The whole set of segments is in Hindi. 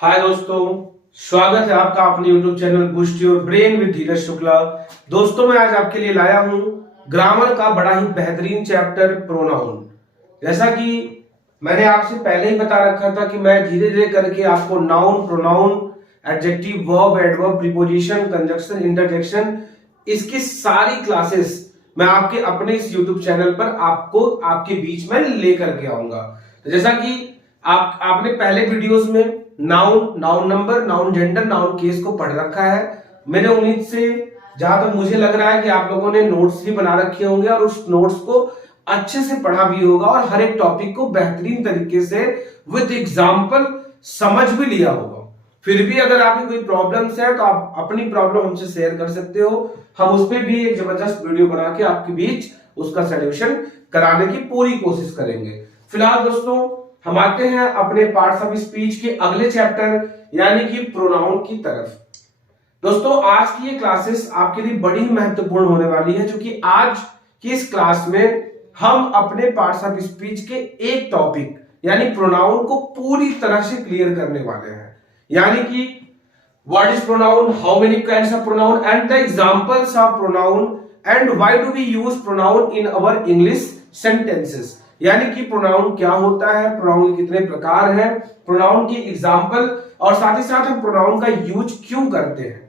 हाय दोस्तों, स्वागत है आपका अपने YouTube channel boost your brain with Dheeraj Shukla. दोस्तों, मैं आज आपके लिए लाया हूं ग्रामर का बड़ा ही बेहतरीन चैप्टर प्रोनाउन। जैसा कि मैंने आपसे पहले ही बता रखा था कि मैं धीरे धीरे करके आपको noun, pronoun, adjective, verb, adverb, preposition, conjunction, interjection, इसकी सारी क्लासेस मैं आपके अपने इस YouTube चैनल पर आपको आपके बीच में लेकर के आऊंगा। तो जैसा कि आपने पहले वीडियोस में noun, noun number, noun gender, noun case को पढ़ रखा है। मेरे उम्मीद से जहां तक मुझे लग रहा है कि आप लोगों ने नोट्स भी बना रखे होंगे और उस नोट्स को अच्छे से पढ़ा भी होगा और हर एक टॉपिक को बेहतरीन तरीके से विद एग्जाम्पल समझ भी लिया होगा। फिर भी अगर आपकी कोई प्रॉब्लम्स है तो आप अपनी प्रॉब्लम हमसे शेयर कर सकते हो। हम उस पर भी एक जबरदस्त वीडियो बना के आपके बीच उसका सोल्यूशन कराने की पूरी कोशिश करेंगे। फिलहाल दोस्तों, हम आते हैं अपने पार्ट्स ऑफ स्पीच के अगले चैप्टर यानी कि प्रोनाउन की तरफ। दोस्तों, आज की ये क्लासेस आपके लिए बड़ी महत्वपूर्ण होने वाली है, क्योंकि आज की इस क्लास में हम अपने पार्ट्स ऑफ स्पीच के एक टॉपिक यानी प्रोनाउन को पूरी तरह से क्लियर करने वाले हैं। यानी कि what is pronoun, how many kinds of pronoun and the examples of pronoun and why do we use pronoun in our English sentences. यानी कि प्रोनाउन क्या होता है, प्रोनाउन के कितने प्रकार हैं, प्रोनाउन की एग्जांपल और साथ ही साथ हम प्रोनाउन का यूज क्यों करते हैं।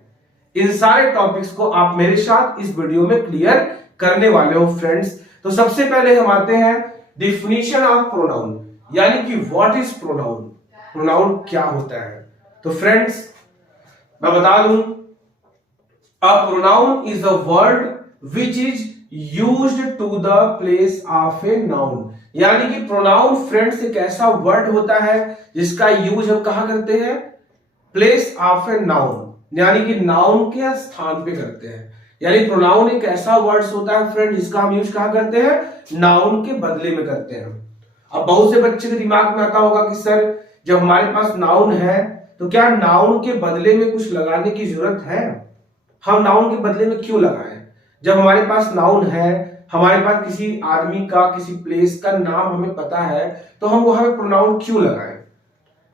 इन सारे टॉपिक्स को आप मेरे साथ इस वीडियो में क्लियर करने वाले हो फ्रेंड्स। तो सबसे पहले हम आते हैं डिफिनीशन ऑफ प्रोनाउन, यानी कि व्हाट इज प्रोनाउन, प्रोनाउन क्या होता है। तो फ्रेंड्स, मैं बता दूं, a pronoun is a word which is used to the place of a noun. यानी कि प्रोनाउन फ्रेंड्स एक ऐसा वर्ड होता है जिसका यूज हम कहां करते हैं, प्लेस ऑफ ए नाउन, यानी कि नाउन के स्थान पे करते हैं। यानी प्रोनाउन एक ऐसा वर्ड होता है फ्रेंड जिसका हम यूज कहां करते हैं, नाउन के बदले में करते हैं। अब बहुत से बच्चे के दिमाग में आता होगा कि सर, जब हमारे पास नाउन है तो क्या नाउन के बदले में कुछ लगाने की जरूरत है, हम नाउन के बदले में क्यों लगाएं। जब हमारे पास नाउन है, हमारे पास किसी आदमी का, किसी प्लेस का नाम हमें पता है, तो हम वहां पे प्रोनाउन क्यों लगाएं।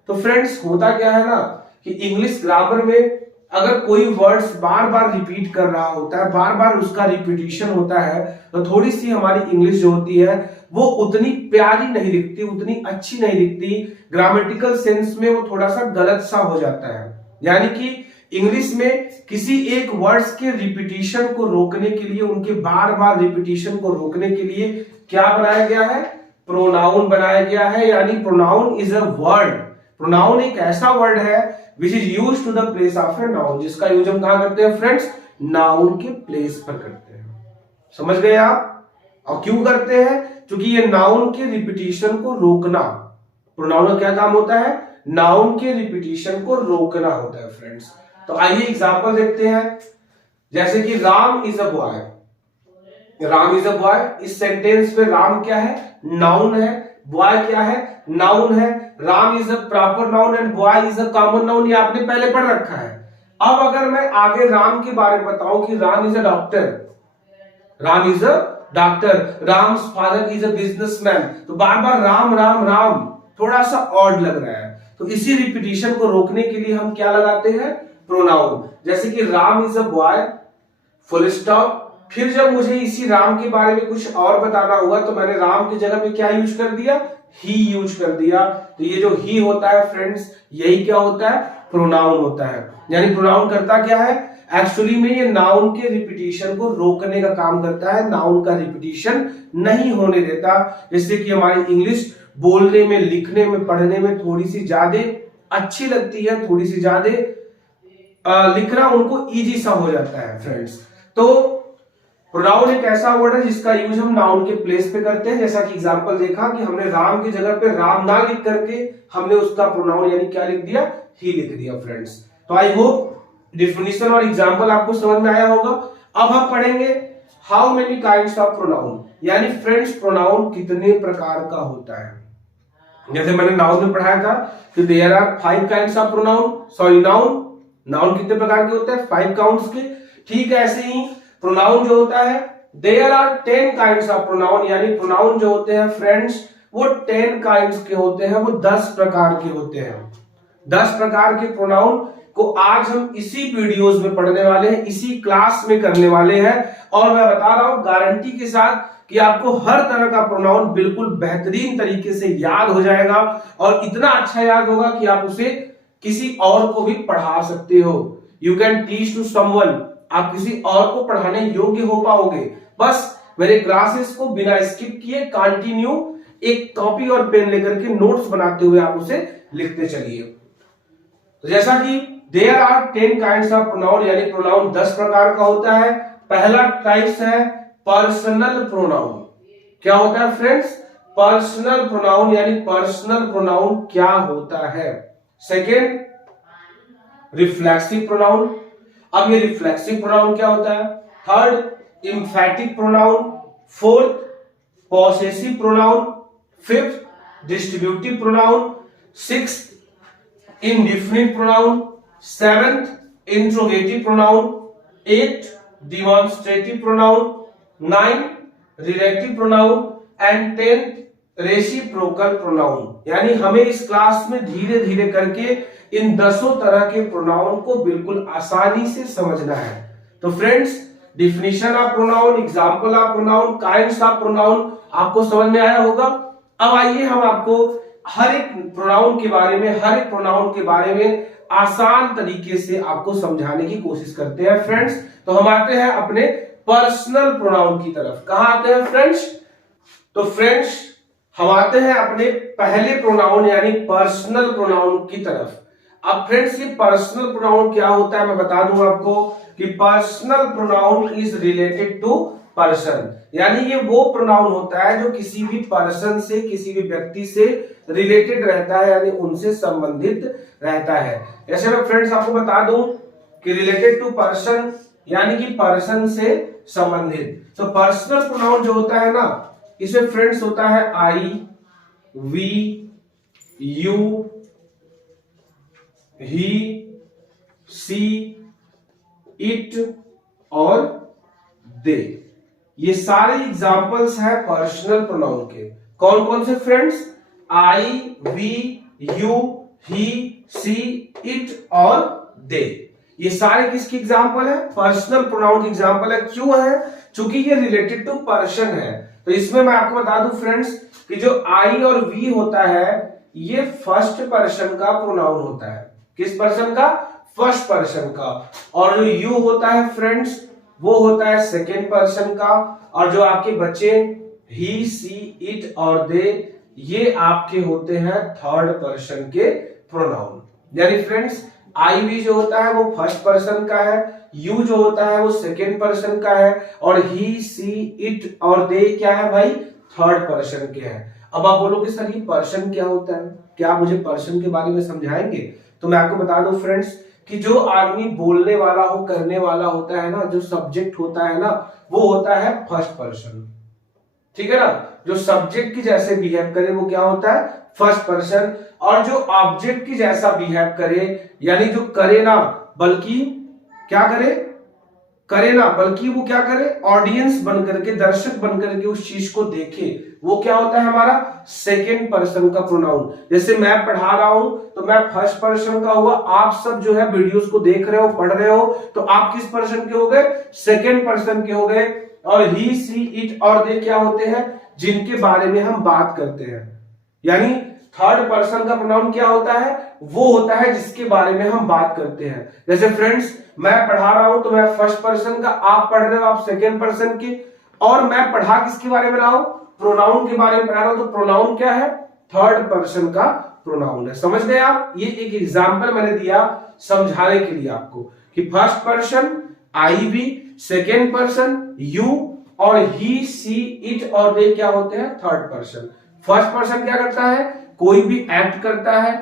तो फ्रेंड्स, होता क्या है ना कि इंग्लिश ग्रामर में अगर कोई वर्ड्स बार बार रिपीट कर रहा होता है, बार बार उसका रिपीटिशन होता है, तो थोड़ी सी हमारी इंग्लिश जो होती है वो उतनी प्यारी नहीं दिखती, उतनी अच्छी नहीं दिखती। ग्रामेटिकल सेंस में वो थोड़ा सा गलत सा हो जाता है। यानी कि इंग्लिश में किसी एक वर्ड्स के रिपीटिशन को रोकने के लिए, उनके बार बार रिपीटिशन को रोकने के लिए क्या बनाया गया है, प्रोनाउन बनाया गया है। यानी pronoun is a word, pronoun एक ऐसा वर्ड है which is used to the place of a noun, जिसका यूज हम कहां करते हैं फ्रेंड्स, नाउन के प्लेस पर करते हैं। समझ गए आप। और क्यों करते हैं, क्योंकि ये नाउन के रिपीटिशन को रोकना, प्रोनाउन का क्या काम होता है, नाउन के रिपीटिशन को रोकना होता है फ्रेंड्स। तो आइए एग्जांपल देखते हैं। जैसे कि Ram is a boy, Ram is a boy, इस सेंटेंस में राम क्या है, नाउन है, बॉय क्या है, नाउन है। Ram is a proper noun and boy is a common noun, ये आपने पहले पढ़ रखा है। अब अगर मैं आगे राम के बारे में बताऊं कि Ram is a doctor, Ram is a doctor, Ram's father is a businessman, तो बार बार राम राम राम थोड़ा सा ऑड लग रहा है। तो इसी रिपीटिशन को रोकने के लिए हम क्या लगाते हैं, प्रोनाउन। जैसे कि Ram is a boy, full stop. फिर जब मुझे इसी राम के बारे में कुछ और बताना हुआ तो मैंने राम की जगह पे क्या यूज कर दिया, ही यूज कर दिया। तो ये जो ही होता है फ्रेंड्स, यही क्या होता है, प्रोनाउन होता है। यानी प्रोनाउन करता क्या है, एक्चुअली में ये नाउन के रिपीटिशन को रोकने का काम करता है, नाउन का रिपीटिशन नहीं होने देता, जिससे कि हमारी इंग्लिश बोलने में, लिखने में, पढ़ने में थोड़ी सी ज्यादा अच्छी लगती है, थोड़ी सी ज्यादा लिखना उनको इजी सा हो जाता है फ्रेंड्स। तो प्रोनाउन एक ऐसा वर्ड है जिसका यूज हम नाउन के प्लेस पे करते हैं। जैसा कि एग्जांपल देखा कि हमने राम की जगह पे राम ना लिख करके हमने उसका प्रोनाउन यानी क्या लिख दिया, ही लिख दिया फ्रेंड्स। तो आई होप डिफिनेशन और एग्जांपल आपको समझ में आया होगा। अब हम पढ़ेंगे how many kinds of pronoun, यानी फ्रेंड्स प्रोनाउन कितने प्रकार का होता है। जैसे मैंने नाउन में पढ़ाया था कि there are 5 kinds of pronoun, sorry noun, noun कितने प्रकार के होते हैं, 5 काउंट्स के। ठीक है, ऐसे ही प्रोनाउन जो होता है, there are 10 kinds of pronoun, यानी प्रोनाउन जो होते हैं फ्रेंड्स वो 10 काइंड्स के होते हैं, वो 10 प्रकार के होते हैं। 10 प्रकार के प्रोनाउन को आज हम इसी वीडियोस में पढ़ने वाले हैं, इसी क्लास में करने वाले हैं। और मैं बता रहा हूं गारंटी के साथ कि आपको हर तरह का प्रोनाउन बिल्कुल बेहतरीन तरीके से याद हो जाएगा और इतना अच्छा याद होगा कि आप उसे किसी और को भी पढ़ा सकते हो। You can teach to someone, आप किसी और को पढ़ाने योग्य हो पाओगे। बस मेरे क्लासेस को बिना स्किप किए कंटिन्यू एक कॉपी और पेन लेकर के नोट्स बनाते हुए आप उसे लिखते चलिए। तो जैसा कि there are 10 kinds of pronoun, यानी प्रोनाउन 10 प्रकार का होता है। पहला टाइप्स है पर्सनल प्रोनाउन। क्या होता है फ्रेंड्स? पर्सनल प्रोनाउन, यानी पर्सनल प्रोनाउन क्या होता है। Second, reflexive pronoun. अब ये रिफ्लेक्सिव प्रोनाउन क्या होता है। Third, emphatic pronoun. Fourth, possessive pronoun. Fifth, distributive pronoun. Sixth, indefinite pronoun. Seventh, interrogative pronoun. Eight, demonstrative pronoun. 9, relative pronoun and 10, reciprocal pronoun. यानी हमें इस क्लास में धीरे धीरे करके इन 10 तरह के प्रोनाउन को बिल्कुल आसानी से समझना है। तो friends, definition of pronoun, example of pronoun, kinds of pronoun आपको समझ में आया होगा। अब आइए हम आपको हर एक प्रोनाउन के बारे में, हर एक प्रोनाउन के बारे में आसान तरीके से आपको समझाने की कोशिश करते हैं फ्रेंड्स। तो हम आते हैं अपने पर्सनल प्रोनाउन की तरफ। कहां आते हैं फ्रेंड्स? तो फ्रेंड्स, हम आते हैं अपने पहले प्रोनाउन यानी पर्सनल प्रोनाउन की तरफ। अब फ्रेंड्स, ये पर्सनल प्रोनाउन क्या होता है मैं बता दूं आपको कि personal pronoun is related to person, यानी ये वो प्रोनाउन होता है जो किसी भी पर्सन से, किसी भी व्यक्ति से रिलेटेड रहता है, यानी उनसे संबंधित रहता है। जैसे मैं फ्रेंड्स आपको बता दूं कि रिलेटेड टू पर्सन यानी कि पर्सन से संबंधित। तो पर्सनल प्रोनाउन जो होता है ना, इसमें फ्रेंड्स होता है I, we, you, he, she, it और दे। ये सारे एग्जाम्पल्स हैं पर्सनल प्रोनाउन के। कौन कौन से friends? I, we, you, he, she, it और दे। ये सारे किसकी एग्जाम्पल है? पर्सनल प्रोनाउन की एग्जाम्पल है। क्यों है? चूंकि ये रिलेटेड टू पर्सन है। तो इसमें मैं आपको बता दूं फ्रेंड्स कि जो आई और वी होता है ये फर्स्ट पर्सन का प्रोनाउन होता है। किस पर्सन का? फर्स्ट पर्सन का। और जो यू होता है फ्रेंड्स वो होता है सेकेंड पर्सन का। और जो आपके बच्चे ही, सी, इट और दे, ये आपके होते हैं थर्ड पर्सन के प्रोनाउन। यानी फ्रेंड्स, आई वी जो होता है वो फर्स्ट पर्सन का है, यू जो होता है वो सेकेंड पर्सन का है, और ही, सी, इट और दे क्या है भाई? थर्ड पर्सन के हैं। अब आप बोलोगे सर ये पर्सन क्या होता है, क्या आप मुझे पर्सन के बारे में समझाएंगे? तो मैं आपको बता दूं फ्रेंड्स कि जो आदमी बोलने वाला हो, करने वाला होता है ना, जो सब्जेक्ट होता है ना, वो होता है फर्स्ट पर्सन। ठीक है ना? जो सब्जेक्ट की जैसे बिहेव करे वो क्या होता है? First person. और जो ऑब्जेक्ट की जैसा बिहेव करे, यानी जो करे ना बल्कि क्या करे, करे ना बल्कि वो क्या करे, ऑडियंस बन करके, दर्शक बन करके उस चीज को देखे, वो क्या होता है हमारा? सेकेंड पर्सन का प्रोनाउन। जैसे मैं पढ़ा रहा हूं तो मैं फर्स्ट पर्सन का हुआ, आप सब जो है वीडियोस को देख रहे हो, पढ़ रहे हो, तो आप किस पर्सन के हो गए? सेकेंड पर्सन के हो गए। और ही, सी, इट और दे क्या होते हैं? जिनके बारे में हम बात करते हैं। यानी थर्ड पर्सन का प्रोनाउन क्या होता है? वो होता है जिसके बारे में हम बात करते हैं। जैसे फ्रेंड्स, मैं पढ़ा रहा हूं तो मैं फर्स्ट पर्सन का, आप पढ़ रहे हो आप सेकेंड पर्सन के, और मैं पढ़ा किसके बारे में रहा हूं? प्रोनाउन के बारे में पढ़ा रहा हूं। तो प्रोनाउन क्या है? थर्ड पर्सन का प्रोनाउन है। समझ गए आप? ये एक एग्जाम्पल मैंने दिया समझाने के लिए आपको कि first person I we, second person you, और ही, सी, इट और दे क्या होते हैं? Third person. फर्स्ट पर्सन क्या करता है? कोई भी एक्ट करता है।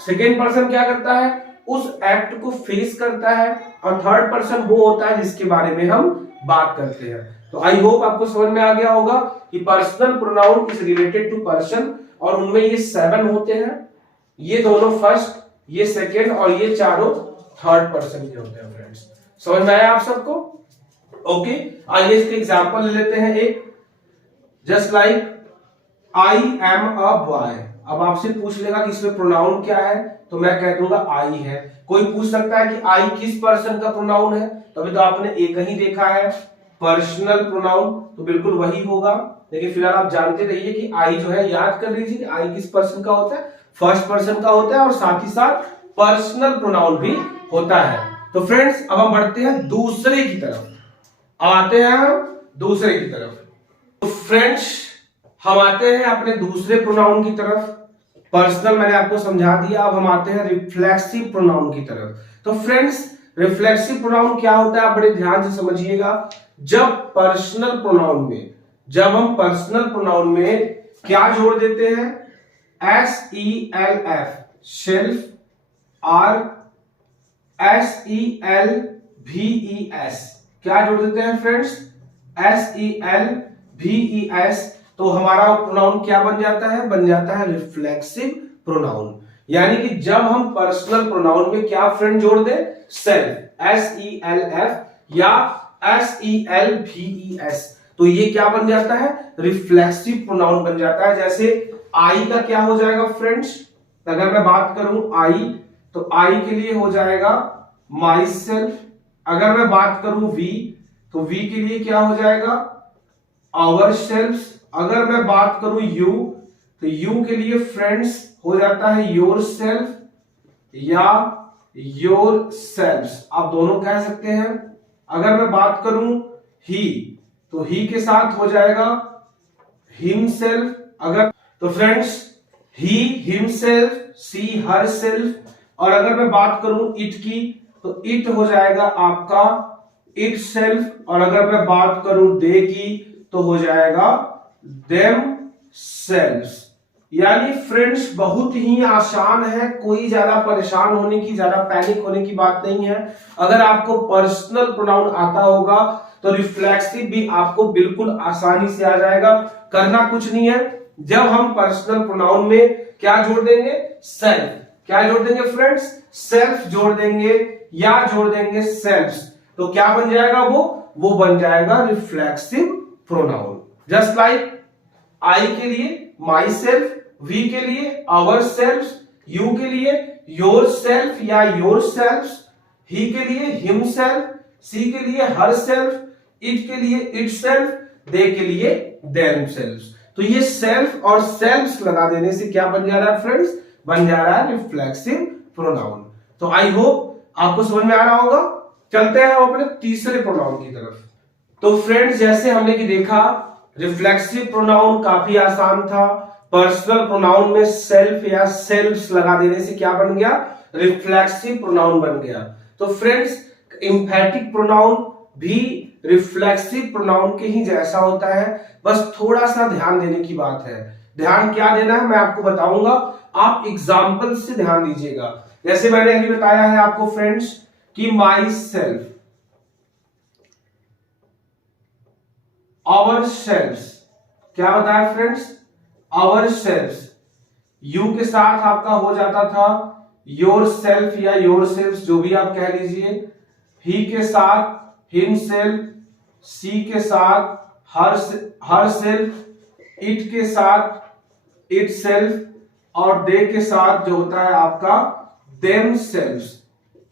सेकेंड पर्सन क्या करता है? उस एक्ट को फेस करता है। और थर्ड पर्सन वो होता है जिसके बारे में हम बात करते हैं। तो आई होप आपको समझ में आ गया होगा कि personal pronoun is related to person, और उनमें ये 7 होते हैं। ये दोनों फर्स्ट, ये सेकेंड और ये चारों थर्ड पर्सन के होते हैं फ्रेंड्स। समझ में आया आप सबको? ओके, आइए इसके एग्जांपल ले लेते हैं एक। Just like I am a boy. अब आपसे पूछ लेगा कि इसमें प्रोनाउन क्या है, तो मैं कह दूंगा आई है। कोई पूछ सकता है कि आई किस पर्सन का प्रोनाउन है, तो अभी तो आपने एक ही देखा है पर्सनल प्रोनाउन, तो बिल्कुल वही होगा। लेकिन फिलहाल आप जानते रहिए कि आई जो है, याद कर लीजिए कि आई किस पर्सन का होता है, फर्स्ट पर्सन का होता है और साथ ही साथ पर्सनल प्रोनाउन भी होता है। तो फ्रेंड्स अब हम बढ़ते हैं दूसरे की तरफ, आते हैं हम दूसरे की तरफ। तो फ्रेंड्स हम आते हैं अपने दूसरे प्रोनाउन की तरफ। पर्सनल मैंने आपको समझा दिया, अब हम आते हैं रिफ्लेक्सिव प्रोनाउन की तरफ। तो फ्रेंड्स रिफ्लेक्सिव प्रोनाउन क्या होता है, आप बड़े ध्यान से समझिएगा। जब पर्सनल प्रोनाउन में, जब हम पर्सनल प्रोनाउन में क्या जोड़ देते हैं, SELF सेल्फ, और SELVES क्या जोड़ देते हैं फ्रेंड्स, SELVES, तो हमारा प्रोनाउन क्या बन जाता है, बन जाता है रिफ्लेक्सिव प्रोनाउन। यानी कि जब हम पर्सनल प्रोनाउन में क्या फ्रेंड जोड़ दें, सेल्फ, SELF या SELVES, तो ये क्या बन जाता है, रिफ्लेक्सिव प्रोनाउन बन जाता है। जैसे आई का क्या हो जाएगा फ्रेंड्स, अगर मैं बात करूं आई, तो आई के लिए हो जाएगा माई सेल्फ। अगर मैं बात करूं वी, तो वी के लिए क्या हो जाएगा, आवर सेल्फ। अगर मैं बात करूं यू, तो यू के लिए फ्रेंड्स हो जाता है योर सेल्फ या योर सेल्फ, आप दोनों कह सकते हैं। अगर मैं बात करूं ही, तो ही के साथ हो जाएगा हिमसेल्फ। अगर तो friends he himself, she herself. और अगर मैं बात करूं इट की, तो इट हो जाएगा आपका इट सेल्फ। और अगर मैं बात करूं दे की, तो हो जाएगा देम सेल्फ। यानी फ्रेंड्स बहुत ही आसान है, कोई ज्यादा परेशान होने की, ज्यादा पैनिक होने की बात नहीं है। अगर आपको पर्सनल प्रोनाउन आता होगा तो रिफ्लेक्सिव भी आपको बिल्कुल आसानी से आ जाएगा। करना कुछ नहीं है, जब हम पर्सनल प्रोनाउन में क्या जोड़ देंगे, सेल्फ, क्या जोड़ देंगे फ्रेंड्स, सेल्फ जोड़ देंगे या जोड़ देंगे सेल्फ, तो क्या बन जाएगा, वो बन जाएगा reflexive pronoun. Just like I के लिए माई सेल्फ, वी के लिए आवर सेल्फ, यू के लिए योर सेल्फ या योर सेल्फ, ही के लिए हिम सेल्फ, सी के लिए हर सेल्फ, इट के लिए इट सेल्फ, दे के लिए देम सेल्फ। तो ये सेल्फ और सेल्फ लगा देने से क्या बन जा रहा है फ्रेंड्स, बन जा रहा है रिफ्लेक्सिव प्रोनाउन। तो आई होप आपको समझ में आ रहा होगा। चलते हैं अपने तीसरे प्रोनाउन की तरफ। तो फ्रेंड्स जैसे हमने कि देखा रिफ्लेक्सिव प्रोनाउन काफी आसान था, पर्सनल प्रोनाउन में सेल्फ या सेल्फ्स लगा देने से क्या बन गया, रिफ्लेक्सिव प्रोनाउन बन गया। तो फ्रेंड्स एम्फैटिक प्रोनाउन भी रिफ्लेक्सिव प्रोनाउन के ही जैसा होता है, बस थोड़ा सा ध्यान देने की बात है। ध्यान क्या देना है मैं आपको बताऊंगा, आप एग्जाम्पल से ध्यान दीजिएगा। जैसे मैंने अभी बताया है आपको फ्रेंड्स कि माई सेल्फ, आवर सेल्फ, क्या बताया फ्रेंड्स, आवर सेल्फ। यू के साथ आपका हो जाता था योर सेल्फ या योर सेल्फ, जो भी आप कह लीजिए। ही के साथ हिम सेल्फ, सी के साथ हर सेल्फ, इट के साथ इट सेल्फ, और दे के साथ जो होता है आपका देम सेल्फ।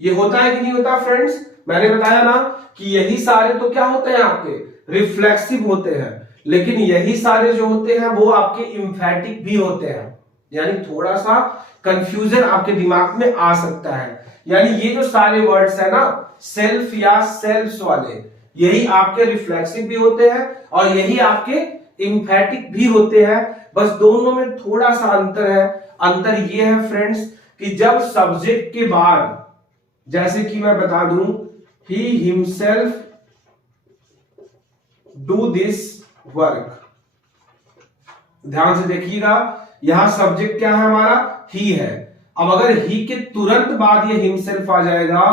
ये होता है कि नहीं होता फ्रेंड्स, मैंने बताया ना कि यही सारे तो क्या होते हैं आपके रिफ्लेक्सिव होते हैं, लेकिन यही सारे जो होते हैं वो आपके एम्फैटिक भी होते हैं। यानी थोड़ा सा कंफ्यूजन आपके दिमाग में आ सकता है। यानी ये जो सारे वर्ड्स है ना सेल्फ या सेल्फ्स वाले, यही आपके रिफ्लेक्सिव भी होते हैं और यही आपके एम्फैटिक भी होते हैं। बस दोनों में थोड़ा सा अंतर है। अंतर ये है फ्रेंड्स कि जब सब्जेक्ट के बाद, जैसे कि मैं बता दूं he himself do this work, ध्यान से देखिएगा यहां सब्जेक्ट क्या है हमारा, ही है। अब अगर ही के तुरंत बाद ये हिमसेल्फ आ जाएगा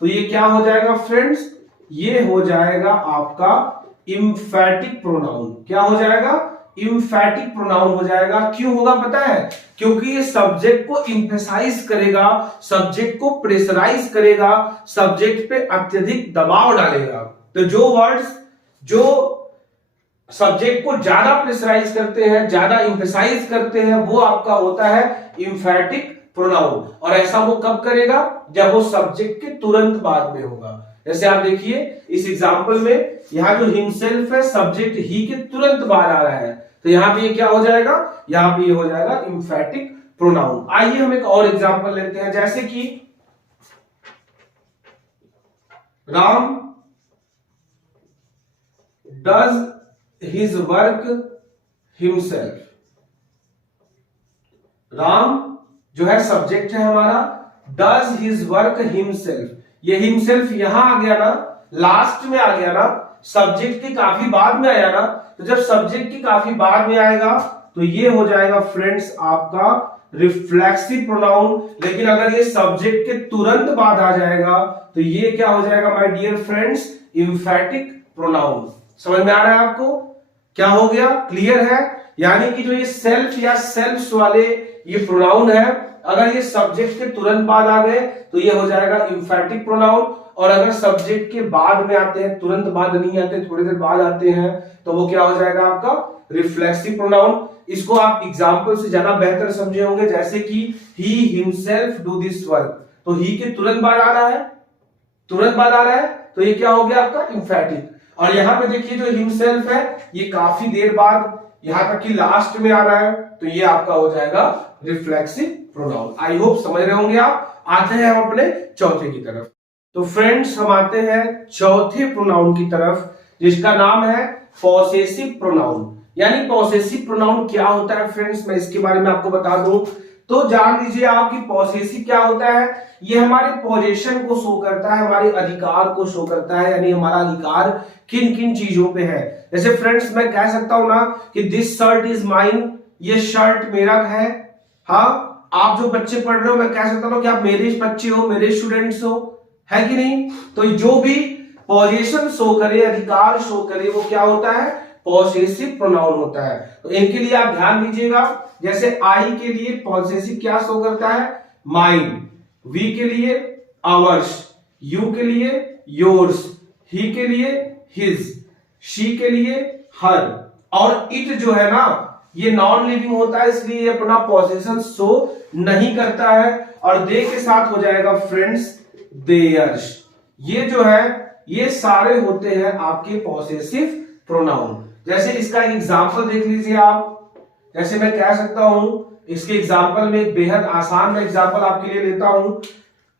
तो ये क्या हो जाएगा फ्रेंड्स, ये हो जाएगा आपका एम्फैटिक प्रोनाउन। क्या हो जाएगा, एम्फैटिक प्रोनाउन हो जाएगा। क्यों होगा पता है, क्योंकि ये सब्जेक्ट को एम्फेसाइज करेगा, सब्जेक्ट को प्रेशराइज करेगा, सब्जेक्ट पे अत्यधिक दबाव डालेगा। तो जो वर्ड्स जो सब्जेक्ट को ज्यादा प्रेशराइज करते हैं, ज्यादा इंफेसाइज करते हैं, वो आपका होता है इंफैटिक प्रोनाउन। और ऐसा वो कब करेगा? जब वो सब्जेक्ट के तुरंत बाद में होगा। जैसे आप देखिए इस एग्जांपल में यहाँ जो हिमसेल्फ है सब्जेक्ट ही के तुरंत बाद आ रहा है, तो यहाँ पे ये क्या हो जाएगा? यहाँ पे ये हो जाएगा इंफैटिक प्रोनाउन। आइए हम एक और एग्जांपल लेते हैं, जैसे कि Ram does his work himself. Ram जो है सब्जेक्ट है हमारा, डज हिज वर्क हिमसेल्फ। ये हिमसेल्फ यहां आ गया ना, लास्ट में आ गया ना, सब्जेक्ट के काफी बाद में आया ना, तो जब सब्जेक्ट के काफी बाद में आएगा तो ये हो जाएगा फ्रेंड्स आपका रिफ्लेक्सिव प्रोनाउन। लेकिन अगर ये सब्जेक्ट के तुरंत बाद आ जाएगा तो ये क्या हो जाएगा माय डियर फ्रेंड्स? इंफैटिक प्रोनाउन। समझ में आ रहा है आपको? क्या हो गया? क्लियर है? यानी कि जो ये सेल्फ या सेल्फ्स वाले ये प्रोनाउन है, अगर ये सब्जेक्ट के तुरंत बाद आ गए तो ये हो जाएगा इंफैटिक प्रोनाउन, और अगर सब्जेक्ट के बाद में आते हैं, तुरंत बाद नहीं आते, थोड़ी देर बाद आते हैं, तो वो क्या हो जाएगा आपका? Reflexive pronoun. इसको आप एग्जांपल से ज्यादा बेहतर समझे होंगे, जैसे कि he himself do this work, तो ही के तुरंत बाद आ रहा है, तुरंत बाद आ रहा है, तो ये क्या हो गया आपका? इंफैटिक। और यहां पे देखिए जो हिमसेल्फ है ये काफी देर बाद यहां तक कि लास्ट में आ रहा है, तो ये आपका हो जाएगा रिफ्लेक्सिव प्रोनाउन। आई होप समझ रहे होंगे आप। आते हैं हम अपने चौथे की तरफ। तो फ्रेंड्स हम आते हैं चौथे प्रोनाउन की तरफ, जिसका नाम है पॉसेसिव प्रोनाउन। यानी पॉसेसिव प्रोनाउन क्या होता है फ्रेंड्स, मैं इसके बारे में आपको बता दूं तो जान लीजिए आप कि पॉसेसिव क्या होता है। ये हमारे पोजीशन को शो करता है, हमारे अधिकार को शो करता है, यानी हमारा अधिकार किन किन चीजों पे है। जैसे फ्रेंड्स मैं कह सकता हूं ना कि दिस शर्ट इज माइन, ये शर्ट मेरा है। हाँ, आप जो बच्चे पढ़ रहे हो मैं कह सकता हूं कि आप मेरे बच्चे हो, मेरे स्टूडेंट्स हो, है कि नहीं? तो जो भी पोजीशन शो करे, अधिकार शो करे, वो क्या होता है? पॉसेसिव प्रोनाउन होता है। तो इनके लिए आप ध्यान दीजिएगा। जैसे आई के लिए पॉसेसिव क्या शो करता है? माइन। वी के लिए आवर्स, यू के लिए योर्स, ही के लिए हिज, शी के लिए हर, और इट जो है ना ये नॉन लिविंग होता है, इसलिए ये अपना पोजीशन शो नहीं करता है। और दे के साथ हो जाएगा फ्रेंड्स देयर्स। ये जो है ये सारे होते हैं आपके पॉसेसिव प्रोनाउन। जैसे इसका एग्जांपल देख लीजिए आप। जैसे मैं कह सकता हूं, इसके एग्जांपल में एक बेहद आसान मैं एग्जांपल आपके लिए लेता हूं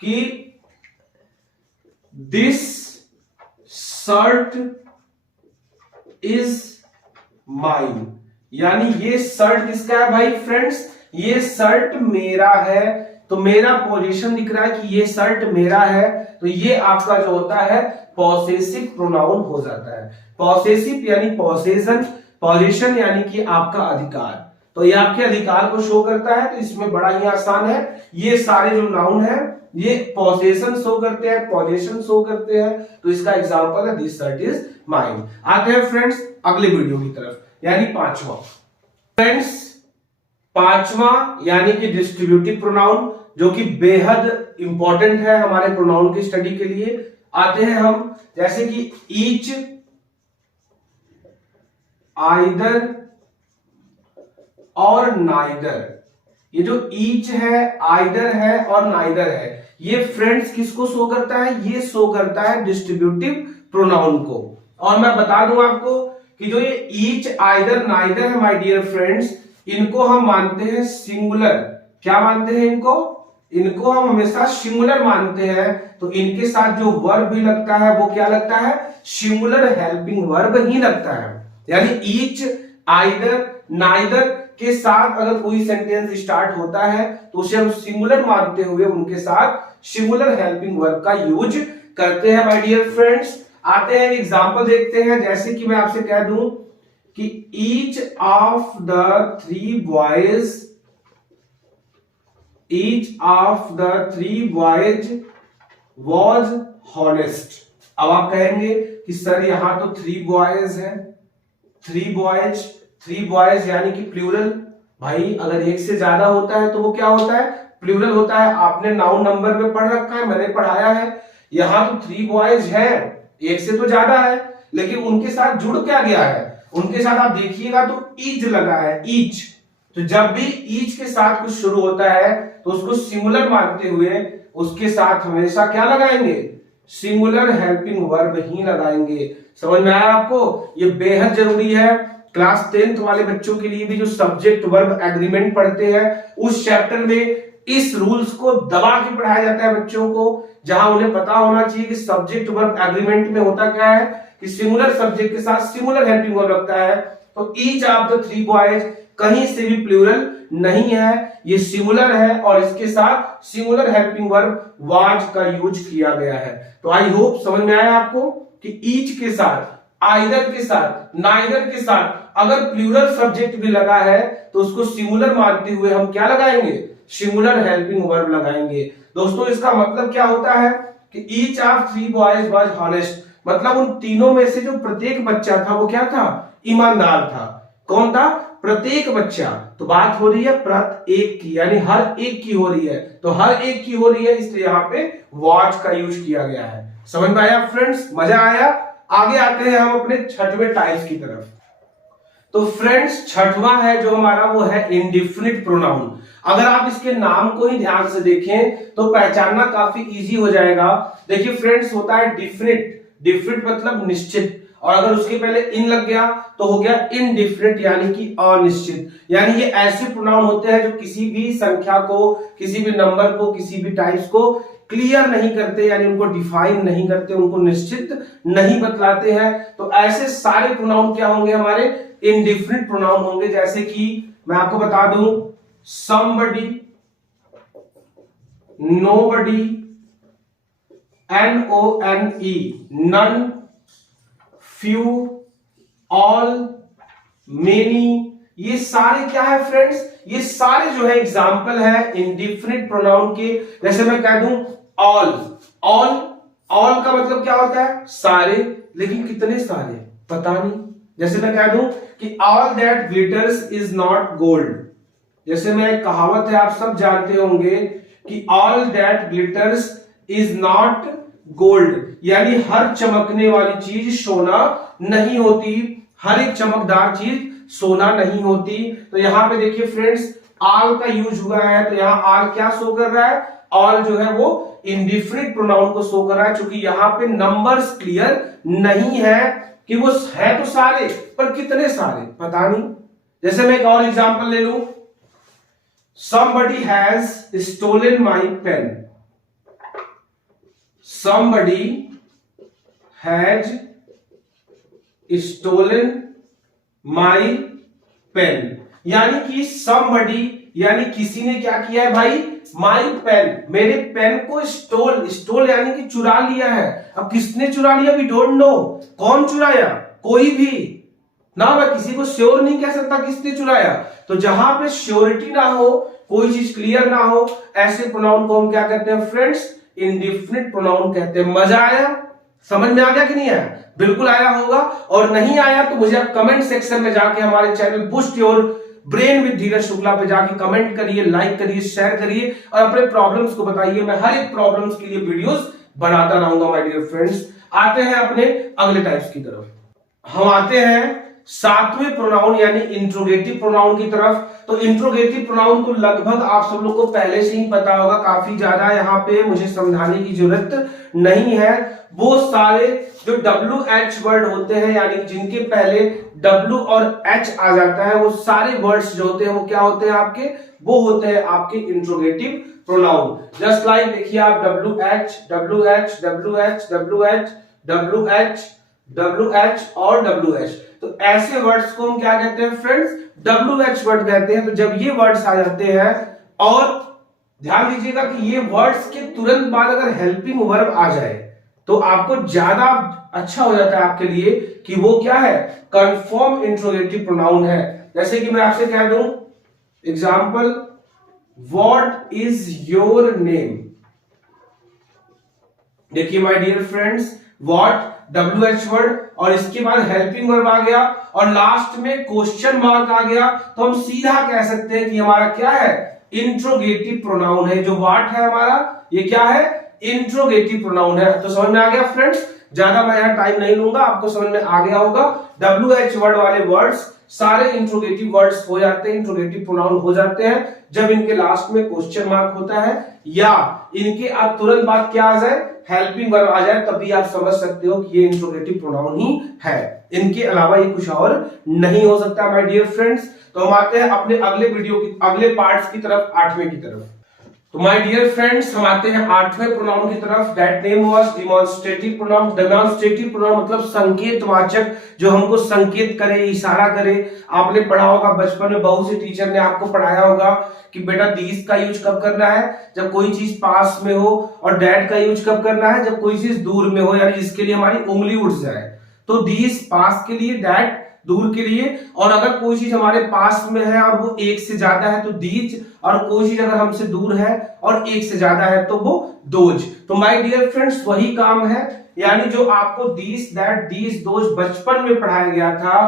कि दिस शर्ट इज माइन। यानी ये शर्ट किसका है भाई फ्रेंड्स? ये शर्ट मेरा है। तो मेरा पोजीशन दिख रहा है कि ये शर्ट मेरा है, तो ये आपका जो होता है पॉसेसिव प्रोनाउन हो जाता है। पॉसेसिव यानी पॉसेशन, पोजीशन यानी कि आपका अधिकार, तो ये आपके अधिकार को शो करता है। तो इसमें बड़ा ही आसान है, ये सारे जो नाउन है ये पॉसेशन शो करते हैं, पोजीशन शो करते हैं। तो इसका एग्जांपल है दिस शर्ट इज माइन। आते हैं फ्रेंड्स अगले वीडियो की तरफ, यानी पांचवा। फ्रेंड्स पांचवा यानी कि डिस्ट्रीब्यूटिव प्रोनाउन, जो कि बेहद इंपॉर्टेंट है हमारे प्रोनाउन की स्टडी के लिए। आते हैं हम, जैसे कि ईच, आइदर और नाइदर। ये जो ईच है, आइदर है और नाइदर है, ये फ्रेंड्स किसको शो करता है? ये शो करता है डिस्ट्रीब्यूटिव प्रोनाउन को। और मैं बता दूं आपको कि जो ये ईच, आइदर, नाइदर है माय डियर फ्रेंड्स, इनको हम मानते हैं सिंगुलर। क्या मानते हैं इनको? इनको हम हमेशा सिंगुलर मानते हैं। तो इनके साथ जो वर्ब भी लगता है वो क्या लगता है? सिंगुलर हेल्पिंग वर्ब ही लगता है। यानी ईच, आइदर, नाइदर के साथ अगर कोई सेंटेंस स्टार्ट होता है तो उसे हम सिंगुलर मानते हुए उनके साथ सिंगुलर हेल्पिंग वर्ब का यूज करते हैं माय डियर फ्रेंड्स। आते हैं एग्जांपल देखते हैं। जैसे कि मैं आपसे कह दूं कि each of the three boys was honest. अब आप कहेंगे कि सर यहां तो थ्री बॉयज हैं, थ्री बॉयज यानी कि प्लूरल। भाई अगर एक से ज्यादा होता है तो वो क्या होता है? प्लूरल होता है। आपने नाउन नंबर में पढ़ रखा है, मैंने पढ़ाया है। यहां तो थ्री बॉयज हैं, एक से तो ज्यादा है, लेकिन उनके साथ जुड़ क्या गया है? उनके साथ आप देखिएगा तो ईच लगा है, ईच। तो जब भी ईच के साथ कुछ शुरू होता है तो उसको सिंगुलर मानते हुए उसके साथ हमेशा क्या लगाएंगे, सिंगुलर हेल्पिंग वर्ब ही लगाएंगे। समझ में आया आपको? ये बेहद जरूरी है। क्लास 10th वाले बच्चों के लिए भी जो सब्जेक्ट वर्ब एग्रीमेंट पढ़ते हैं उस चैप्टर में इस रूल्स को दबा के पढ़ाया जाता है बच्चों को, जहां उन्हें पता होना चाहिए कि सब्जेक्ट वर्ब एग्रीमेंट में होता क्या है कि सिंगुलर सब्जेक्ट के साथ सिंगुलर हेल्पिंग वर्ब लगता है। तो ईच ऑफ द 3 बॉयज कहीं से भी प्लूरल नहीं है, ये सिंगुलर है और इसके साथ सिंगुलर हेल्पिंग वर्ब वाज का यूज किया गया है। तो आई होप समझ में आया आपको कि ईच के साथ, आइदर के साथ, नाइदर के साथ अगर प्लूरल सब्जेक्ट भी लगा है तो उसको सिंगुलर मानते हुए हम क्या लगाएंगे, सिंगुलर हेल्पिंग वर्ब लगाएंगे। दोस्तों इसका मतलब क्या होता है कि each of 3 boys was honest, मतलब उन तीनों में से जो प्रत्येक बच्चा था वो क्या था, ईमानदार था। कौन था, प्रत्येक बच्चा। तो बात हो रही है प्रत्येक की, यानी हर एक की हो रही है, तो हर एक की हो रही है, इसलिए यहाँ पे वाज का यूज किया गया है। समझ में आया फ्रेंड्स, मजा आया? आगे आते हैं हम अपने छठवें टाइप्स की तरफ। तो फ्रेंड्स छठवां है जो हमारा वो है इंडिफिनिट प्रोनाउन। अगर आप इसके नाम को ही ध्यान से देखें तो पहचानना काफी इजी हो जाएगा। देखिए फ्रेंड्स होता है डिफिनिट, डिफिनिट मतलब निश्चित, और अगर उसके पहले इन लग गया तो हो गया इनडिफिनिट यानी कि अनिश्चित। यानी ये ऐसे प्रोनाउन होते हैं जो किसी भी संख्या को, किसी भी नंबर को, किसी भी टाइप्स को क्लियर नहीं करते, यानी उनको डिफाइन नहीं करते, उनको निश्चित नहीं बतलाते हैं। तो ऐसे सारे प्रोनाउन क्या होंगे, हमारे इनडिफिनिट प्रोनाउन होंगे। जैसे कि मैं आपको बता दूं, somebody, nobody, none, none, few, all, many, ये सारे क्या है फ्रेंड्स, ये सारे जो है एग्जाम्पल है इंडिफिनिट प्रोनाउन के। जैसे मैं कह दूं ऑल, ऑल, ऑल का मतलब क्या होता है, सारे, लेकिन कितने सारे पता नहीं। जैसे मैं कह दूं कि all that glitters is not gold. जैसे मैं एक कहावत है आप सब जानते होंगे कि all that glitters is not gold, यानी हर चमकने वाली चीज सोना नहीं होती, हर एक चमकदार चीज सोना नहीं होती। तो यहां पे देखिए फ्रेंड्स ऑल का यूज हुआ है, तो यहां ऑल क्या शो कर रहा है, ऑल जो है वो इंडिफिनिट प्रोनाउन को शो कर रहा है, क्योंकि यहां पे नंबर्स क्लियर नहीं है कि वो है तो सारे पर कितने सारे पता नहीं। जैसे मैं एक और एग्जांपल ले लूं, somebody has stolen my pen, somebody has stolen my pen, यानी कि somebody यानी किसी ने क्या किया है भाई, my pen, मेरे पेन को स्टोल यानी कि चुरा लिया है। अब किसने चुरा लिया, वी डोंट नो, कौन चुराया, कोई भी ना, मैं किसी को श्योर नहीं कह सकता किसने चुराया। तो जहां पे श्योरिटी ना हो, कोई चीज क्लियर ना हो, ऐसे प्रोनाउन को हम क्या कहते हैं फ्रेंड्स, इंडिफिनिट प्रोनाउन कहते हैं। मजा आया, समझ में आ गया कि नहीं आया? बिल्कुल आया होगा, और नहीं आया तो मुझे आप कमेंट सेक्शन में जाके हमारे channel boost your brain with Dheeraj Shukla पे जाके कमेंट करिए, लाइक करिए, शेयर करिए और अपने प्रॉब्लम्स को बताइए। मैं हर एक प्रॉब्लम्स के लिए वीडियोस बनाता रहूंगा माय डियर फ्रेंड्स। आते हैं अपने अगले टाइप्स की तरफ। हम आते हैं सातवें प्रोनाउन यानी इंट्रोगेटिव प्रोनाउन की तरफ। तो इंट्रोगेटिव प्रोनाउन को लगभग आप सब लोग को पहले से ही पता होगा, काफी ज्यादा यहाँ पे मुझे समझाने की जरूरत नहीं है। वो सारे जो WH वर्ड होते हैं, यानी जिनके पहले W और H आ जाता है, वो सारे वर्ड्स जो होते हैं वो क्या होते हैं आपके, वो होते हैं आपके इंट्रोगेटिव प्रोनाउन। जस्ट लाइक देखिए आप WH, WH, WH, WH, WH, WH और WH, तो ऐसे वर्ड्स को हम क्या कहते हैं फ्रेंड्स, WH वर्ड कहते हैं। तो जब ये वर्ड्स आ जाते हैं, और ध्यान दीजिएगा कि ये वर्ड्स के तुरंत बाद अगर हेल्पिंग वर्ब आ जाए तो आपको ज्यादा अच्छा हो जाता है आपके लिए कि वो क्या है, कंफर्म इंट्रोगेटिव प्रोनाउन है। जैसे कि मैं आपसे कह दूं example, what is your name. देखिए my dear friends, what WH word और इसके बाद हेल्पिंग वर्ब आ गया और लास्ट में क्वेश्चन मार्क आ गया, तो हम सीधा कह सकते हैं कि हमारा क्या है, इंट्रोगेटिव प्रोनाउन है। जो व्हाट है हमारा, ये क्या है, इंट्रोगेटिव प्रोनाउन है। तो समझ में आ गया फ्रेंड्स, ज्यादा मैं यहाँ टाइम नहीं लूंगा, आपको समझ में आ गया होगा। WH वर्ड वाले वर्ड्स सारे इंट्रोगेटिव वर्ड्स हो जाते हैं, इंट्रोगेटिव प्रोनाउन हो जाते हैं जब इनके लास्ट में क्वेश्चन मार्क होता है या इनके अब तुरंत बाद क्या आ जाए, हेल्पिंग वर्ब आ जाए, तभी आप समझ सकते हो कि ये इंट्रोगेटिव प्रोनाउन ही है। इनके अलावा ये कुछ और नहीं हो सकता माय डियर फ्रेंड्स। तो हम आते हैं अपने अगले वीडियो की अगले पार्ट्स की तरफ, 8वें की तरफ। तो माय डियर फ्रेंड्स हम आते हैं 8वें प्रोनाउन की तरफ। That name was demonstrative pronoun. Demonstrative pronoun मतलब संकेतवाचक, जो हमको संकेत करे, इशारा करे। आपने पढ़ा होगा बचपन में, बहुत से टीचर ने आपको पढ़ाया होगा कि बेटा दीस का यूज कब करना है, जब कोई चीज पास में हो, और डैट का यूज कब करना है, जब कोई चीज दूर में हो, यानी इसके लिए हमारी उंगली उठ जाए। तो दीस पास के लिए, डैट दूर के लिए, और अगर कोई चीज हमारे पास में है और वो एक से ज्यादा है तो दीज, और कोई चीज अगर हमसे दूर है और एक से ज्यादा है तो वो दोज। तो माय डियर फ्रेंड्स वही काम है, यानी जो आपको दीस, दैट, दीज, दोज बचपन में पढ़ाया गया था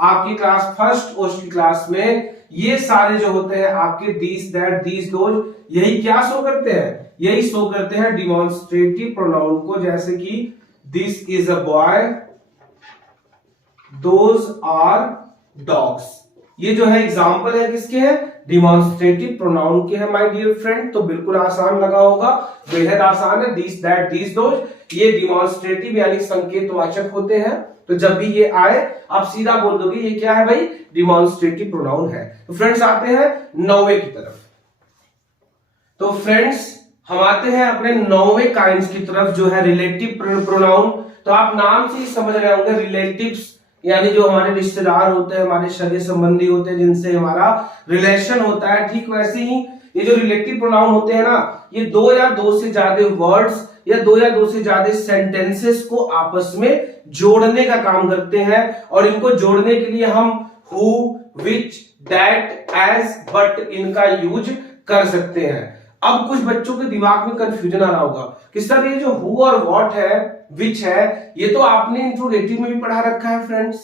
आपकी क्लास फर्स्ट ओस्ट की क्लास में, ये सारे जो होते हैं आपके दीस, दैट, दीज, दोज, यही क्या शो करते हैं, यही शो करते हैं डिमॉन्स्ट्रेटिव प्रोनाउन को। जैसे कि this is a boy, those are dogs, ये जो है एग्जाम्पल है किसके हैं, डिमॉन्स्ट्रेटिव प्रोनाउन के हैं माय डियर फ्रेंड। तो बिल्कुल आसान लगा होगा, बेहद आसान है। दिस, दैट, दीज, दोज, ये डिमॉन्स्ट्रेटिव यानी संकेतवाचक होते हैं। तो जब भी ये आए आप सीधा बोल दोगे ये क्या है भाई, डिमॉन्स्ट्रेटिव प्रोनाउन है। तो फ्रेंड्स आते हैं 9वें की तरफ। तो फ्रेंड्स हम आते हैं अपने 9वें काइंड्स की तरफ, जो है रिलेटिव प्रोनाउन। तो आप नाम से ही समझ रहे होंगे, रिलेटिव्स यानी जो हमारे रिश्तेदार होते हैं, हमारे सगे संबंधी होते हैं, जिनसे हमारा रिलेशन होता है। ठीक वैसे ही ये जो रिलेटिव प्रोनाउन होते हैं ना, ये 2 या 2 से ज्यादा वर्ड्स या 2 या 2 से ज्यादा सेंटेंसेस को आपस में जोड़ने का काम करते हैं। और इनको जोड़ने के लिए हम who, which, that, as, but इनका यूज कर सकते हैं। अब कुछ बच्चों के दिमाग में कंफ्यूजन आ रहा होगा कि सर ये जो हु और व्हाट है, विच है, ये तो आपने इंट्रोगेटिव में भी पढ़ा रखा है फ्रेंड्स।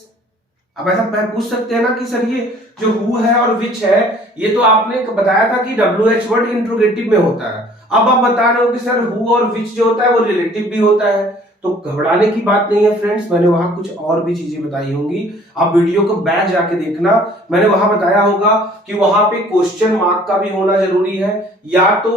अब ऐसा पूछ सकते हैं ना कि सर ये जो हु है और विच है, ये तो आपने बताया था कि WH वर्ड इंट्रोगेटिव में होता है। अब आप बता रहे हो कि सर हु और विच जो होता है वो रिलेटिव भी होता है। तो घबराने की बात नहीं है फ्रेंड्स, मैंने वहां कुछ और भी चीजें बताई होंगी, आप वीडियो को बैक जाके देखना। मैंने वहां बताया होगा कि वहां पे क्वेश्चन मार्क का भी होना जरूरी है, या तो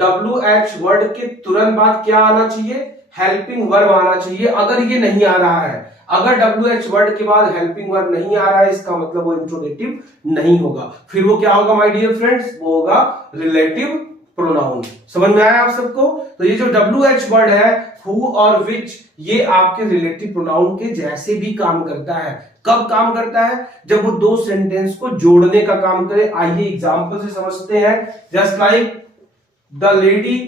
WH वर्ड के तुरंत बाद क्या आना चाहिए, हेल्पिंग वर्ब आना चाहिए। अगर ये नहीं आ रहा है, अगर WH वर्ड के बाद हेल्पिंग वर्ब नहीं आ रहा है, इसका मतलब वो इंट्रोगेटिव नहीं होगा। फिर वो क्या होगा माय डियर फ्रेंड्स, वो होगा रिलेटिव प्रोनाउन। समझ में आया आप सबको। तो ये जो WH वर्ड है, हु और विच, ये आपके रिलेटिव प्रोनाउन के जैसे भी काम करता है। कब काम करता है, जब वो 2 सेंटेंस को जोड़ने का काम करे। आइए एग्जांपल से समझते हैं। Just like the lady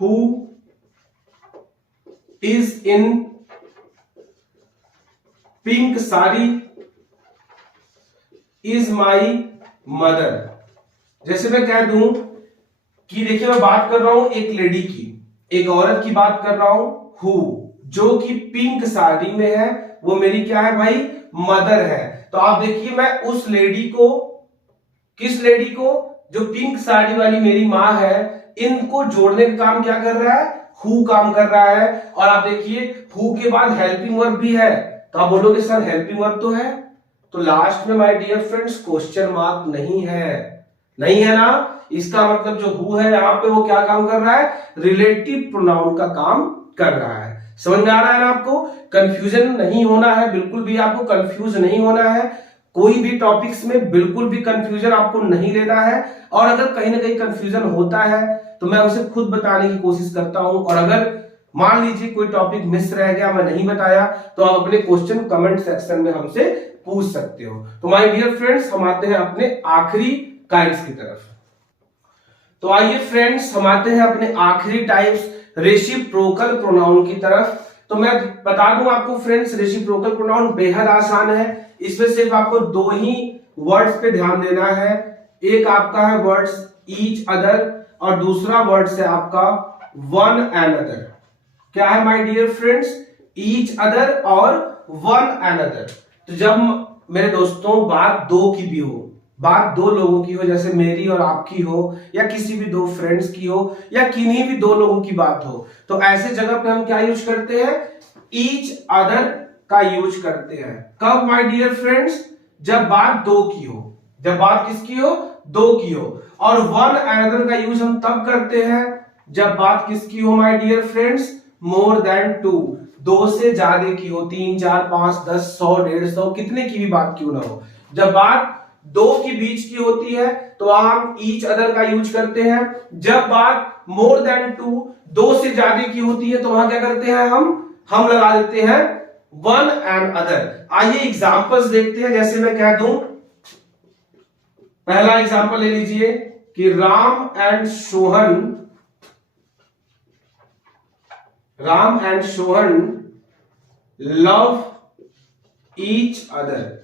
who is in pink sari is my mother। जैसे मैं कह दूं कि देखिए मैं बात कर रहा हूं एक लेडी की, एक औरत की बात कर रहा हूं, हु जो कि पिंक साड़ी में है, वो मेरी क्या है भाई, मदर है। तो आप देखिए मैं उस लेडी को, किस लेडी को, जो पिंक साड़ी वाली मेरी माँ है, इनको जोड़ने का काम क्या कर रहा है, हु काम कर रहा है। और आप देखिए हु के बाद हेल्पिंग वर्ब भी है। तो आप बोलोगे सर हेल्पिंग वर्ब तो है, तो लास्ट में my dear friends question mark नहीं है, नहीं है ना। इसका मतलब जो हु है यहाँ पे वो क्या काम कर रहा है, रिलेटिव प्रोनाउन का काम कर रहा है। समझ में आ रहा है ना आपको। कंफ्यूजन नहीं होना है, बिल्कुल भी आपको कंफ्यूज नहीं होना है। कोई भी टॉपिक्स में बिल्कुल भी कंफ्यूजन आपको नहीं लेना है। और अगर कहीं ना कहीं कंफ्यूजन होता है तो मैं उसे खुद बताने की कोशिश करता हूं। और अगर मान लीजिए कोई टॉपिक मिस रह गया, मैं नहीं बताया, तो आप अपने क्वेश्चन कमेंट सेक्शन में हमसे पूछ सकते हो। तो माय डियर फ्रेंड्स हम आते हैं अपने आखिरी काइंड्स की तरफ। तो आइए फ्रेंड्स हम आते हैं अपने आखिरी टाइप्स रेसिप्रोकल प्रोनाउन की तरफ। तो मैं बता दूं आपको फ्रेंड्स, रेसिप्रोकल प्रोनाउन बेहद आसान है। इसमें सिर्फ आपको 2 ही वर्ड्स पे ध्यान देना है। एक आपका है वर्ड्स ईच अदर और दूसरा वर्ड्स है आपका वन एनदर। क्या है my dear friends, each other और वन एनदर। तो जब मेरे दोस्तों बात 2 की भी हो, बात दो लोगों की हो, जैसे मेरी और आपकी हो, या किसी भी दो फ्रेंड्स की हो, या किन्हीं भी दो लोगों की बात हो, तो ऐसे जगह पे हम क्या यूज करते हैं, ईच अदर का यूज करते हैं। कब माय डियर फ्रेंड्स, जब बात दो की हो, जब बात किसकी हो, दो की हो। और वन अनदर का यूज हम तब करते हैं जब बात किसकी हो my dear friends, more than two, दो से ज्यादा की हो, 3 4 5 10 100 150 कितने की भी बात क्यों ना हो। जब बात दो के बीच की होती है तो हम ईच अदर का यूज करते हैं। जब बात मोर देन टू, दो से ज्यादा की होती है, तो वहां क्या करते हैं, हम लगा देते हैं वन एंड अदर। आइए एग्जांपल्स देखते हैं। जैसे मैं कह दूं, पहला एग्जांपल ले लीजिए कि Ram and Sohan love each other.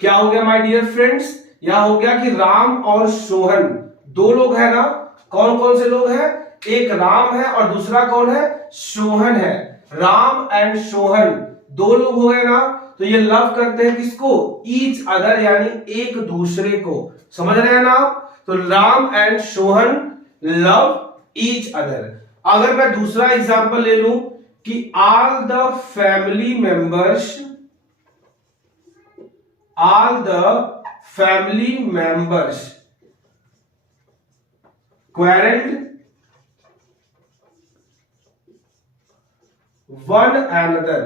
क्या हो गया माय डियर फ्रेंड्स, यह हो गया कि राम और सोहन दो लोग हैं ना। कौन कौन से लोग हैं, एक राम है और दूसरा कौन है, सोहन है। राम एंड सोहन दो लोग हो गए ना, तो ये लव करते हैं किसको, ईच अदर, यानी एक दूसरे को। समझ रहे हैं ना आप, तो Ram and Sohan love each other. अगर मैं दूसरा एग्जांपल ले लूं कि all the family members quarreled one another।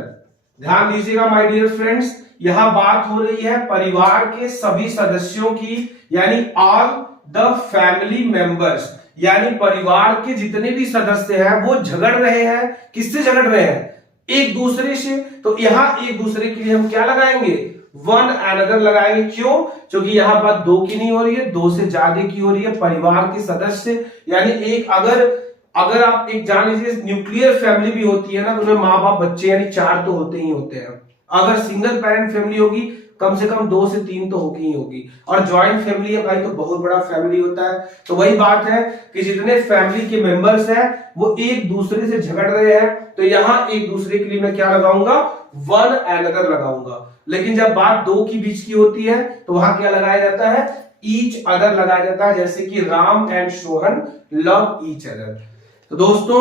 ध्यान दीजिएगा माय डियर फ्रेंड्स, यहां बात हो रही है परिवार के सभी सदस्यों की, यानी ऑल द फैमिली मेंबर्स, यानी परिवार के जितने भी सदस्य हैं वो झगड़ रहे हैं। किससे झगड़ रहे हैं, एक दूसरे से। तो यहां एक दूसरे के लिए हम क्या लगाएंगे, वन अनदर लगाएंगे। क्यों, क्योंकि यहां बात दो की नहीं हो रही है, दो से ज्यादा की हो रही है। परिवार के सदस्य यानी एक, अगर आप एक जान लीजिए न्यूक्लियर फैमिली भी होती है ना, तो उसमें माँ बाप बच्चे यानी 4 तो होते ही होते हैं। अगर सिंगल पेरेंट फैमिली होगी कम से कम 2 से 3 तो होगी ही होगी। और ज्वाइंट फैमिली है भाई तो बहुत बड़ा फैमिली होता है। तो वही बात है कि जितने फैमिली के मेंबर्स हैं वो एक दूसरे से झगड़ रहे हैं, तो यहां एक दूसरे के लिए मैं क्या लगाऊंगा, वन अनदर लगाऊंगा। लेकिन जब बात दो की बीच की होती है तो वहां क्या लगाया जाता है, ईच अदर लगाया जाता है। जैसे कि Ram and Sohan love each other. तो दोस्तों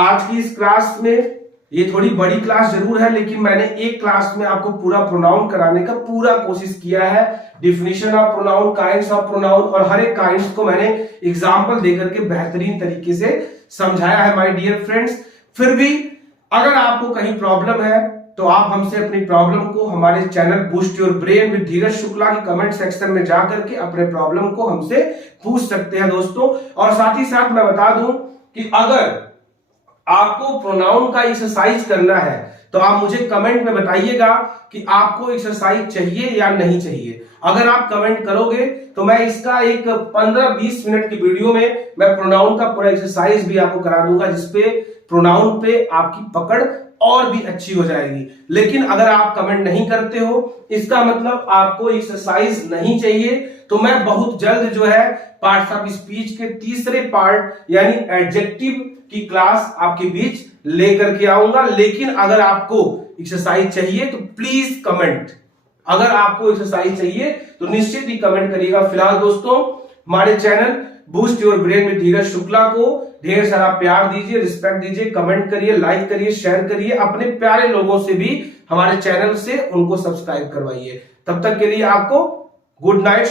आज की इस क्लास में, ये थोड़ी बड़ी क्लास जरूर है, लेकिन मैंने एक क्लास में आपको पूरा प्रोनाउन कराने का पूरा कोशिश किया है। Definition of pronoun, kinds of pronoun, और हर एक काइंड्स को मैंने एग्जांपल देकर के बेहतरीन तरीके से समझाया है माय डियर फ्रेंड्स। फिर भी अगर आपको कहीं प्रॉब्लम है तो आप हमसे अपनी प्रॉब्लम को हमारे channel boost your brain with Dheeraj Shukla के कमेंट सेक्शन में जाकर के अपने प्रॉब्लम को हमसे पूछ सकते हैं दोस्तों। और साथ ही साथ मैं बता दूं कि अगर आपको प्रोनाउन का एक्सरसाइज करना है तो आप मुझे कमेंट में बताइएगा कि आपको एक्सरसाइज चाहिए या नहीं चाहिए। अगर आप कमेंट करोगे तो मैं इसका एक 15-20 मिनट की वीडियो में मैं प्रोनाउन का पूरा एक्सरसाइज भी आपको करा दूंगा, जिसपे प्रोनाउन पे आपकी पकड़ और भी अच्छी हो जाएगी। लेकिन अगर आप कमेंट नहीं करते हो, इसका मतलब आपको एक्सरसाइज नहीं चाहिए। तो मैं बहुत जल्द जो है पार्ट्स ऑफ स्पीच के तीसरे पार्ट यानी एडजेक्टिव की क्लास आपके बीच लेकर के आऊंगा। लेकिन अगर आपको एक्सरसाइज चाहिए तो प्लीज कमेंट, अगर आपको एक्सरसाइज चाहिए तो निश्चित ही कमेंट करिएगा। फिलहाल दोस्तों हमारे चैनल बूस्ट योर ब्रेन में धीरज शुक्ला को ढेर सारा प्यार दीजिए, रिस्पेक्ट दीजिए, कमेंट करिए, लाइक करिए, शेयर करिए। अपने प्यारे लोगों से भी हमारे चैनल से उनको सब्सक्राइब करवाइए। तब तक के लिए आपको गुड नाइट।